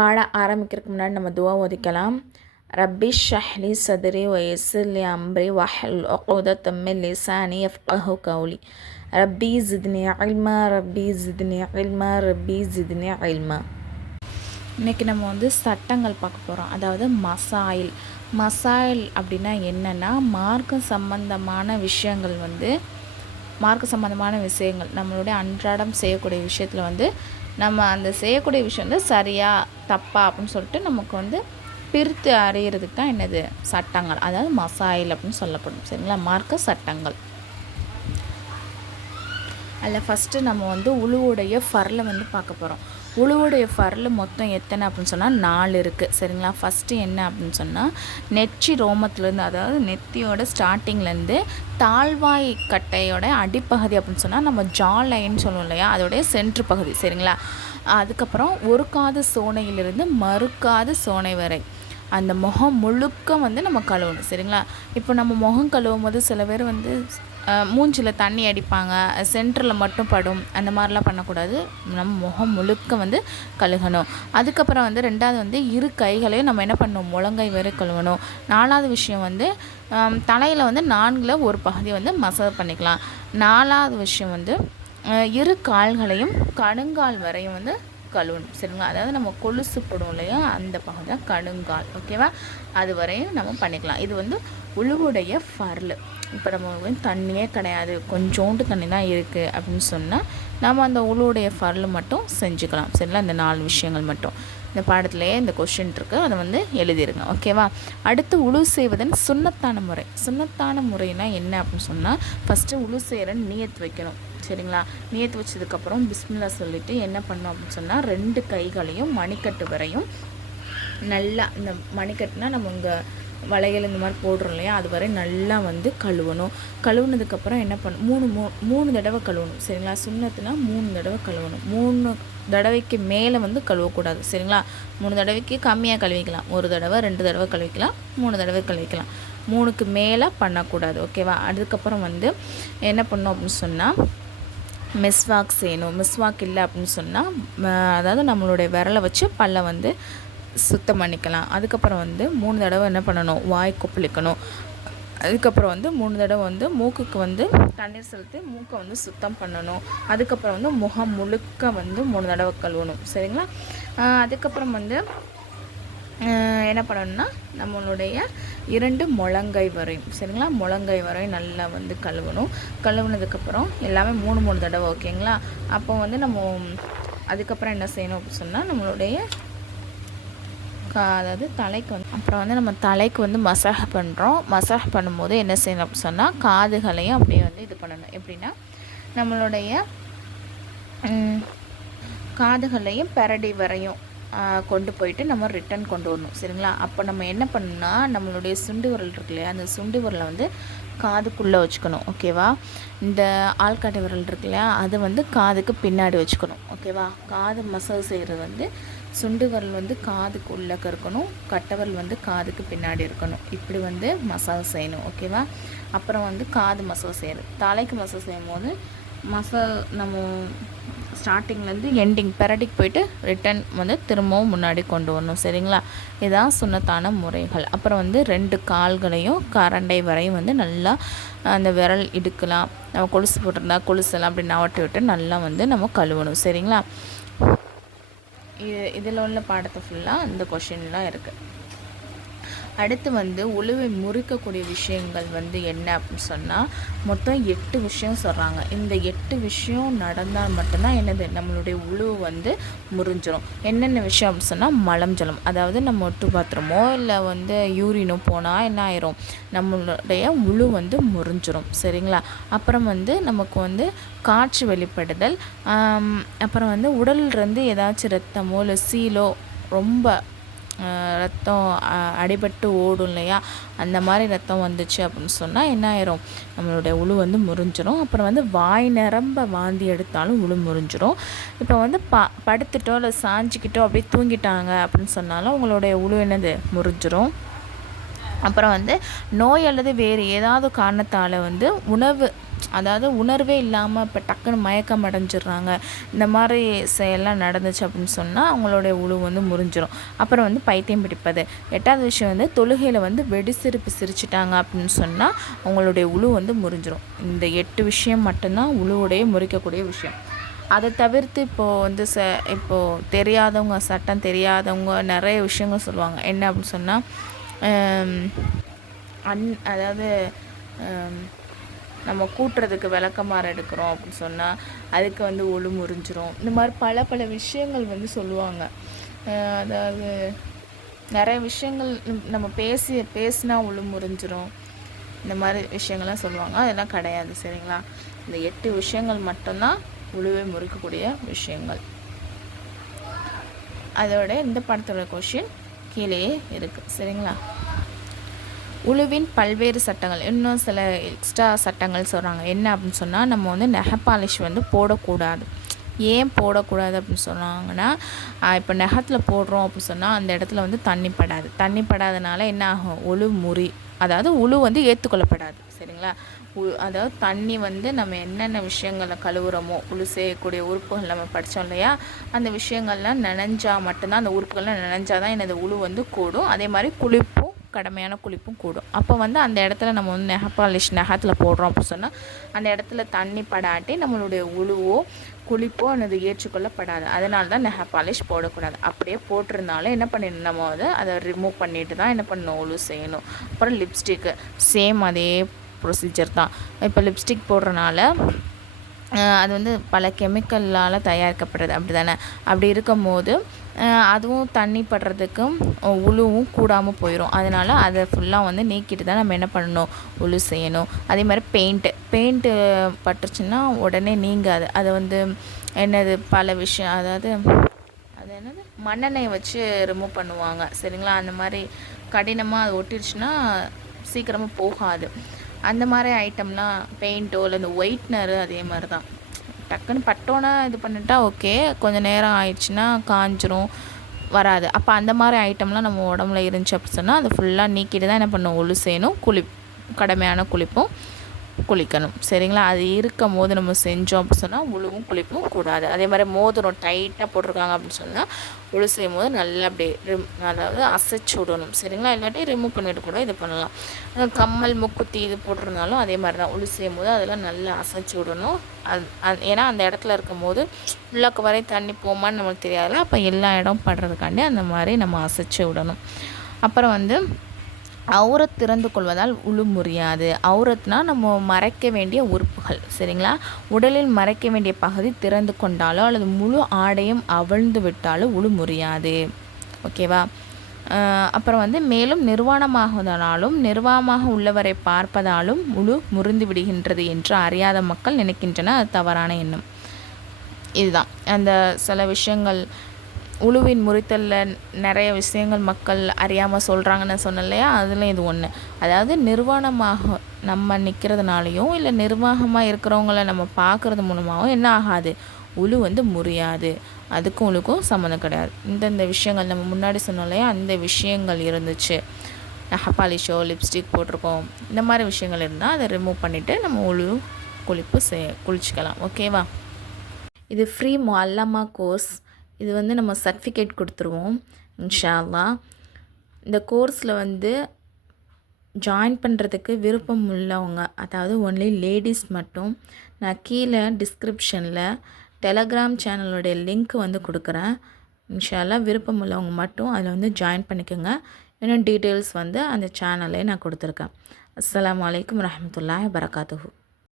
பாட ஆரம்பிக்கிறதுக்கு முன்னாடி நம்ம துவா ஓதிக்கலாம். ரப்பி ஷ்ரஹ்லி சத்ரி வயஸ்ஸிர் லி அம்ரி வஹ்லுல் உக்தத்தம் மின் லிசானி யஃப்கஹு கௌலி. ரப்பி ஜித்னி இல்மா ரப்பி ஜித்னி இல்மா ரப்பி ஜித்னி இல்மா. இன்றைக்கி நம்ம சட்டங்கள் பார்க்க போகிறோம். அதாவது மசாயில் அப்படின்னா என்னென்னா மார்க்க சம்பந்தமான விஷயங்கள் நம்மளுடைய அன்றாடம் செய்யக்கூடிய விஷயத்தில் நம்ம அந்த செய்யக்கூடிய விஷயம் சரியா தப்பா அப்படின்னு சொல்லிட்டு நமக்கு பிரித்து அறியறதுக்கு தான் என்னது சட்டங்கள், அதாவது மசாயில் அப்படின்னு சொல்லப்படும். சரிங்களா, மார்க்க சட்டங்கள். அதில் ஃபஸ்ட்டு நம்ம உழுவுடைய ஃபர்லை பார்க்க போகிறோம். உழுவுடைய ஃபர்ல் மொத்தம் எத்தனை அப்படின்னு சொன்னால் 4 இருக்குது. சரிங்களா, ஃபஸ்ட்டு என்ன அப்படின்னு சொன்னால் நெற்றி ரோமத்துலேருந்து, அதாவது நெத்தியோட ஸ்டார்டிங்லேருந்து தாழ்வாய் கட்டையோட அடிப்பகுதி அப்படின்னு சொன்னால் நம்ம ஜா லைன்னு சொல்லுவோம் இல்லையா, அதோடைய சென்ட்ரு பகுதி. சரிங்களா, அதுக்கப்புறம் ஒரு காது சோனையிலிருந்து மறுக்காத சோனை வரை அந்த முகம் முழுக்க நம்ம கழுவணும். சரிங்களா, இப்போ நம்ம முகம் கழுவும் போது சில பேர் மூஞ்சில் தண்ணி அடிப்பாங்க, சென்டரில் மட்டும் படும், அந்த மாதிரிலாம் பண்ணக்கூடாது. நம்ம முகம் முழுக்க கழுகணும். அதுக்கப்புறம் ரெண்டாவது இரு கைகளையும் நம்ம என்ன பண்ணணும், முழங்கை வரை கழுவணும். 4வது விஷயம் தலையில் 4ல் ஒரு பகுதி மசாஜ் பண்ணிக்கலாம். 4வது விஷயம் இரு கால்களையும் கணுங்கால் வரையும் கழுவணும். சரிங்களா, அதாவது நம்ம கொலுசு போடுவோம் இல்லையா, அந்த பகுதி தான் கணுங்கால். ஓகேவா, அது வரையும் நம்ம பண்ணிக்கலாம். இது உழுவுடைய ஃபர்ல். இப்போ நம்ம தண்ணியே கிடையாது, கொஞ்சோண்டு தண்ணி தான் இருக்குது அப்படின்னு சொன்னால் நம்ம அந்த உழுவுடைய ஃபர்ல் மட்டும் செஞ்சுக்கலாம். சரிங்களா, இந்த 4 விஷயங்கள் மட்டும் இந்த பாடத்துலேயே இந்த கொஷின் இருக்குது, அதை எழுதிருங்க. ஓகேவா, அடுத்து உழு செய்வதன் சுன்னத்தான முறைனா என்ன அப்படின்னு சொன்னால் ஃபஸ்ட்டு உழு செய்கிற நியத் வைக்கணும். சரிங்களா, நியத்து வச்சதுக்கப்புறம் பிஸ்மில்லா சொல்லிவிட்டு என்ன பண்ணோம் அப்படின்னு சொன்னால் 2 கைகளையும் மணிக்கட்டு வரையும் நல்லா, இந்த மணிக்கட்டுனா நம்ம இங்கே வளையல் இந்த மாதிரி போடுறோம் இல்லையா, அது வரை நல்லா கழுவணும். கழுவுனதுக்கப்புறம் என்ன பண்ணணும், 3 தடவை கழுவணும். சரிங்களா, சுன்னத்துனா 3 தடவை கழுவணும். 3 தடவைக்கு மேலே கழுவக்கூடாது. சரிங்களா, 3 தடவைக்கு கம்மியாக கழுவிக்கலாம். 1 தடவை 2 தடவை கழுவிக்கலாம், 3 தடவை கழுவிக்கலாம். 3க்கு மேலே பண்ணக்கூடாது. ஓகேவா, அதுக்கப்புறம் என்ன பண்ணோம் அப்படின்னு சொன்னால் மிஸ்வாக் செய்யணும். மிஸ்வாக் இல்லை அப்படின்னு சொன்னால் அதாவது நம்மளுடைய விரலை வச்சு பல்லை சுத்தம் பண்ணிக்கலாம். அதுக்கப்புறம் 3 தடவை என்ன பண்ணணும், வாய் கொப்பளிக்கணும். அதுக்கப்புறம் 3 தடவை மூக்குக்கு தண்ணீர் செலுத்தி மூக்கை சுத்தம் பண்ணணும். அதுக்கப்புறம் முகம் முழுக்க 3 தடவை கழுவணும். சரிங்களா, அதுக்கப்புறம் என்ன பண்ணணும்னா நம்மளுடைய 2 முழங்கை வரையும். சரிங்களா, முழங்கை வரையும் நல்லா கழுவணும். கழுவுனதுக்கப்புறம் எல்லாமே 3 தடவை. ஓகேங்களா, அப்போ நம்ம அதுக்கப்புறம் என்ன செய்யணும் அப்படின்னு சொன்னால் நம்மளுடைய அதாவது தலைக்கு அப்புறம் நம்ம தலைக்கு மசாஜ் பண்ணுறோம். மசாஜ் பண்ணும்போது என்ன செய்யணும் அப்படின்னு சொன்னால் காதுகளையும் அப்படியே இது பண்ணணும். எப்படின்னா நம்மளுடைய காதுகளையும் பெரடி வரையும் கொண்டு போயிட்டு நம்ம ரிட்டன் கொண்டு வரணும். சரிங்களா, அப்போ நம்ம என்ன பண்ணணும்னா நம்மளுடைய சுண்டு விரல் இருக்கு இல்லையா, அந்த சுண்டு விரலை காதுக்குள்ளே வச்சுக்கணும். ஓகேவா, இந்த ஆள்காட்டு விரல் இருக்கு இல்லையா, அது காதுக்கு பின்னாடி வச்சுக்கணும். ஓகேவா, காது மசாஜ் செய்கிறது சுண்டு விரல் காதுக்கு உள்ளக்க இருக்கணும், கட்டவரல் காதுக்கு பின்னாடி இருக்கணும். இப்படி மசாஜ் செய்யணும். ஓகேவா, அப்புறம் காது மசாஜ் செய்கிறது. தலைக்கு மசாஜ் செய்யும் போது நம்ம ஸ்டார்டிங்லேருந்து எண்டிங் பெரடிக்கு போயிட்டு ரிட்டன் திரும்பவும் முன்னாடி கொண்டு வரணும். சரிங்களா, இதுதான் சுன்னத்தான முறைகள். அப்புறம் 2 கால்களையும் கரண்டை வரையும் நல்லா அந்த விரல் இடுக்கலாம். நம்ம கொலுசு போட்டிருந்தா கொலுசெல்லாம் அப்படி நவட்டி விட்டு நல்லா நம்ம கழுவணும். சரிங்களா, இதில் உள்ள பாடத்தை ஃபுல்லாக இந்த கொஷின்லாம் இருக்குது. அடுத்து உழுவை முறிக்கக்கூடிய விஷயங்கள் என்ன அப்படின்னு சொன்னால் மொத்தம் 8 விஷயம் சொல்கிறாங்க. இந்த 8 விஷயம் நடந்தால் மட்டும்தான் என்னது நம்மளுடைய உழுவு முறிஞ்சிடும். என்னென்ன விஷயம் அப்படின்னு சொன்னால் மலம் ஜலம், அதாவது நம்ம ஒட்டு பாத்திரமோ இல்லை யூரினோ போனால் என்ன ஆயிரும், நம்மளுடைய உழு முறிஞ்சிடும். சரிங்களா, அப்புறம் நமக்கு காற்று வெளிப்படுதல், அப்புறம் உடல்லேருந்து ஏதாச்சும் ரத்தமோ இல்லை சீலோ ரொம்ப ரத்தம் அடிபட்டு ஓடும் இல்லையா, அந்த மாதிரி ரத்தம் வந்துச்சு அப்படின்னு சொன்னால் என்ன ஆயிரும், நம்மளுடைய உழு முறிஞ்சிடும். அப்புறம் வாய் நிரம்ப வாந்தி எடுத்தாலும் உழு முறிஞ்சிடும். இப்போ படுத்துட்டோ இல்லை சாஞ்சிக்கிட்டோ அப்படியே தூங்கிட்டாங்க அப்படின்னு சொன்னாலும் உங்களுடைய உழு என்னது முறிஞ்சிடும். அப்புறம் வந்து நோய் அல்லது வேறு ஏதாவது காரணத்தால் வந்து அதாவது உணர்வே இல்லாமல் இப்போ டக்குன்னு மயக்கம் அடைஞ்சிடுறாங்க. இந்த மாதிரி செயல்லாம் நடந்துச்சு அப்படின்னு சொன்னால் அவங்களுடைய உழு வந்து முறிஞ்சிரும். அப்புறம் வந்து பைத்தியம் பிடிப்பது. 8வது விஷயம் வந்து தொழுகையில் வந்து வெடிசிரிப்பு சிரிச்சிட்டாங்க அப்படின்னு சொன்னால் அவங்களுடைய உழு வந்து முறிஞ்சிரும். இந்த 8 விஷயம் மட்டும்தான் உழுவுடைய முறிக்கக்கூடிய விஷயம். அதை தவிர்த்து இப்போது வந்து இப்போது தெரியாதவங்க, சட்டம் தெரியாதவங்க நிறைய விஷயங்கள் சொல்லுவாங்க. என்ன அப்படின்னு சொன்னால் அதாவது நம்ம கூட்டுறதுக்கு விளக்கமாறு எடுக்கிறோம் அப்படின்னு சொன்னால் அதுக்கு வந்து ஒழு முறிஞ்சிரும். இந்த மாதிரி பல விஷயங்கள் வந்து சொல்லுவாங்க. அதாவது நிறைய விஷயங்கள் நம்ம பேசினா ஒழு முறிஞ்சிரும். இந்த மாதிரி விஷயங்கள்லாம் சொல்லுவாங்க. அதெல்லாம் கிடையாது. சரிங்களா? இந்த 8 விஷயங்கள் மட்டும்தான் உழுவை முறிக்கக்கூடிய விஷயங்கள். அதோட இந்த படத்தோட கொஷின் கீழேயே இருக்குது. சரிங்களா? உழுவின் பல்வேறு சட்டங்கள், இன்னும் சில எக்ஸ்ட்ரா சட்டங்கள் சொல்கிறாங்க. என்ன அப்படின்னு சொன்னால் நம்ம வந்து நெகை பாலிஷ் வந்து போடக்கூடாது. ஏன் போடக்கூடாது அப்படின்னு சொன்னாங்கன்னா, இப்போ நெகத்தில் போடுறோம் அப்படின்னு சொன்னால் அந்த இடத்துல வந்து தண்ணி படாதனால என்ன ஆகும், அதாவது உழு வந்து ஏற்றுக்கொள்ளப்படாது. சரிங்களா? அதாவது தண்ணி வந்து நம்ம என்னென்ன விஷயங்களை கழுவுறோமோ, உழு செய்யக்கூடிய உறுப்புகள் நம்ம படித்தோம் இல்லையா, அந்த விஷயங்கள்லாம் நனைஞ்சால் மட்டும்தான், அந்த உறுப்புகள்லாம் நனைஞ்சால் தான் உழு வந்து கூடும். அதே மாதிரி கடமையான குளிப்பும் கூடும். அப்போ வந்து அந்த இடத்துல நம்ம வந்து நெகத்தில் போடுறோம் அப்படின்னு சொன்னால் அந்த இடத்துல தண்ணி படாட்டி நம்மளுடைய உழுவோ குளிப்போ அது ஏற்றுக்கொள்ளப்படாது. அதனால தான் நெகை பாலிஷ் போடக்கூடாது. அப்படியே போட்டிருந்தாலும் என்ன பண்ணிடணும், நம்ம வந்து அதை ரிமூவ் பண்ணிட்டு தான் என்ன பண்ணணும், உழு செய்யணும். அப்புறம் லிப்ஸ்டிக்கு சேம் அதே ப்ரொசீஜர் தான். இப்போ லிப்ஸ்டிக் போடுறனால அது வந்து பல கெமிக்கலால் தயாரிக்கப்படுறது. அப்படி தானே? அப்படி இருக்கும் போது அதுவும் தண்ணி படுறதுக்கும் உழுவும் கூடாமல் போயிடும். அதனால் அதை ஃபுல்லாக வந்து நீக்கிட்டு தான் நம்ம என்ன பண்ணணும், உழு செய்யணும். அதே மாதிரி பெயிண்ட்டு பட்டுருச்சுன்னா உடனே நீங்காது. அதை வந்து என்னது பல விஷயம், அதாவது அது என்னது மண்ணெண்ணெயை வச்சு ரிமூவ் பண்ணுவாங்க. சரிங்களா? அந்த மாதிரி கடினமாக அது ஒட்டிடுச்சுன்னா சீக்கிரமாக போகாது. அந்த மாதிரி ஐட்டம்லாம் பெயிண்ட்டோ இல்லை இந்த ஒயிட்னரு அதே மாதிரி தான். டக்குன்னு பட்டோன்னே இது பண்ணிட்டா ஓகே, கொஞ்சம் நேரம் ஆயிடுச்சுன்னா காஞ்சிரும், வராது. அப்போ அந்த மாதிரி ஐட்டம்லாம் நம்ம உடம்புல இருந்துச்சு அப்படி சொன்னால் அதை ஃபுல்லாக நீக்கிட்டு தான் என்ன பண்ணணும், ஒழு செய்யணும். கடமையான குளிப்பும் குளிக்கணும். சரிங்களா? அது இருக்கும் போது நம்ம செஞ்சோம் அப்படின்னு சொன்னால் உழுவும் குளிப்பும் கூடாது. அதே மாதிரி மோதிரம் டைட்டாக போட்டிருக்காங்க அப்படின்னு சொன்னால் உழு செய்யும் போது நல்லா அப்படியே அதாவது அசைச்சு விடணும். சரிங்களா? இல்லாட்டி ரிமூவ் பண்ணிட்டு கூட இது பண்ணலாம். கம்மல் மூக்குத்தி இது போட்டிருந்தாலும் அதே மாதிரி தான். உழு செய்யும் போது அதெல்லாம் நல்லா அசைச்சு விடணும். ஏன்னா அந்த இடத்துல இருக்கும் போது உள்ளக்கு வரை தண்ணி போமான்னு நம்மளுக்கு தெரியாதுல்ல. அப்போ எல்லா இடம் படுறதுக்காண்டி அந்த மாதிரி நம்ம அசைச்சு விடணும். அப்புறம் வந்து அவுரத் திறந்து கொள்வதால் உழு முறியாது. அவுரத்னால் நம்ம மறைக்க வேண்டிய உறுப்புகள். சரிங்களா? உடலில் மறைக்க வேண்டிய பகுதி திறந்து கொண்டாலோ அல்லது முழு ஆடையும் அவிழ்ந்து விட்டாலோ உழு முறியாது. ஓகேவா? அப்புறம் வந்து மேலும் நிர்வாணமாக உள்ளவரை பார்ப்பதாலும் உழு முறிந்து விடுகின்றது என்று அறியாத மக்கள் நினைக்கின்றன. அது தவறான எண்ணம். இதுதான் அந்த சில விஷயங்கள். உழுவின் முறித்தலில் நிறைய விஷயங்கள் மக்கள் அறியாமல் சொல்கிறாங்கன்னு சொன்னேன் இல்லையா, அதில் இது ஒன்று. அதாவது நிர்வாணமாக நம்ம நிற்கிறதுனாலையும் இல்லை நிர்வாகமாக இருக்கிறவங்கள நம்ம பார்க்குறது மூலமாகவும் என்ன ஆகாது, உழு வந்து முறியாது. அதுக்கும் உழுக்கும் சம்மந்தம் கிடையாது. இந்தந்த விஷயங்கள் நம்ம முன்னாடி சொன்னோம் இல்லையா, அந்த விஷயங்கள் இருந்துச்சு, நகை பாலிஷோ லிப்ஸ்டிக் போட்டிருக்கோம், இந்த மாதிரி விஷயங்கள் இருந்தால் அதை ரிமூவ் பண்ணிவிட்டு நம்ம உழு குளிச்சுக்கலாம். ஓகேவா? இது ஃப்ரீ முஅல்லமா கோர்ஸ். இது வந்து நம்ம சர்டிஃபிகேட் கொடுத்துருவோம் இன்ஷா அல்லாஹ். இந்த கோர்ஸில் வந்து ஜாயின் பண்ணுறதுக்கு விருப்பம் உள்ளவங்க, அதாவது ஒன்லி லேடிஸ் மட்டும், நான் கீழே டிஸ்கிரிப்ஷனில் டெலகிராம் சேனலோடைய லிங்க் வந்து கொடுக்குறேன். இன்ஷா அல்லாஹ் விருப்பம் உள்ளவங்க மட்டும் அதில் வந்து ஜாயின் பண்ணிக்கோங்க. இன்னும் டீட்டெயில்ஸ் வந்து அந்த சேனலே நான் கொடுத்துருக்கேன். அஸ்ஸலாமு அலைக்கும் வரஹ்மத்துல்லாஹி வபரகாத்துஹு.